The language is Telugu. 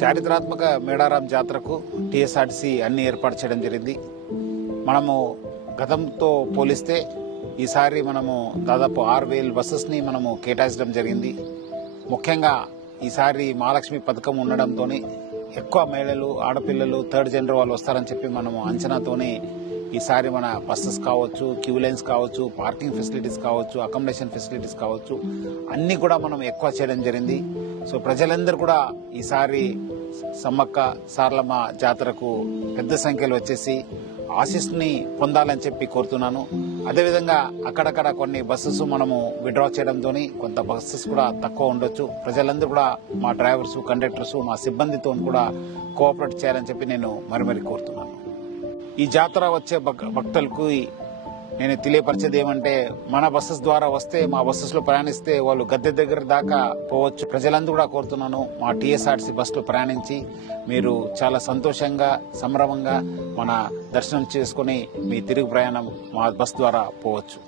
చారిత్రాత్మక మేడారం జాతరకు టీఎస్ఆర్టీసీ అన్ని ఏర్పాటు చేయడం జరిగింది. మనము గతంతో పోలిస్తే ఈసారి మనము దాదాపు 6,000 బస్సెస్ని మనము కేటాయించడం జరిగింది. ముఖ్యంగా ఈసారి మహాలక్ష్మి పథకం ఉండడంతో ఎక్కువ మహిళలు, ఆడపిల్లలు, థర్డ్ జెండర్ వాళ్ళు వస్తారని చెప్పి మనము అంచనాతోనే ఈసారి మన బస్సెస్ కావచ్చు, క్యూ లైన్స్ కావచ్చు, పార్కింగ్ ఫెసిలిటీస్ కావచ్చు, అకామిడేషన్ ఫెసిలిటీస్ కావచ్చు, అన్ని కూడా మనం ఎక్కువ చేయడం జరిగింది. సో ప్రజలందరూ కూడా ఈసారి సమ్మక్క సారలమ్మ జాతరకు పెద్ద సంఖ్యలో వచ్చేసి ఆశీస్సుని పొందాలని చెప్పి కోరుతున్నాను. అదేవిధంగా అక్కడక్కడ కొన్ని బస్సెస్ మనము విడ్రా చేయడంతో కొంత బస్సెస్ కూడా తక్కువ ఉండొచ్చు. ప్రజలందరూ కూడా మా డ్రైవర్స్, కండక్టర్స్, మా సిబ్బందితో కూడా కోఆపరేట్ చేయాలని చెప్పి నేను మరీ కోరుతున్నాను. ఈ జాతర వచ్చే భక్తులకు నేను తెలియపరిచేది ఏమంటే, మన బస్సెస్ ద్వారా వస్తే, మా బస్సెస్ లో ప్రయాణిస్తే వాళ్ళు గద్దె దగ్గర దాకా పోవచ్చు. ప్రజలందరూ కూడా కోరుతున్నాను, మా టీఎస్ఆర్టీసీ బస్సులో ప్రయాణించి మీరు చాలా సంతోషంగా, సంభ్రమంగా మన దర్శనం చేసుకుని మీ తిరుగు ప్రయాణం మా బస్ ద్వారా పోవచ్చు.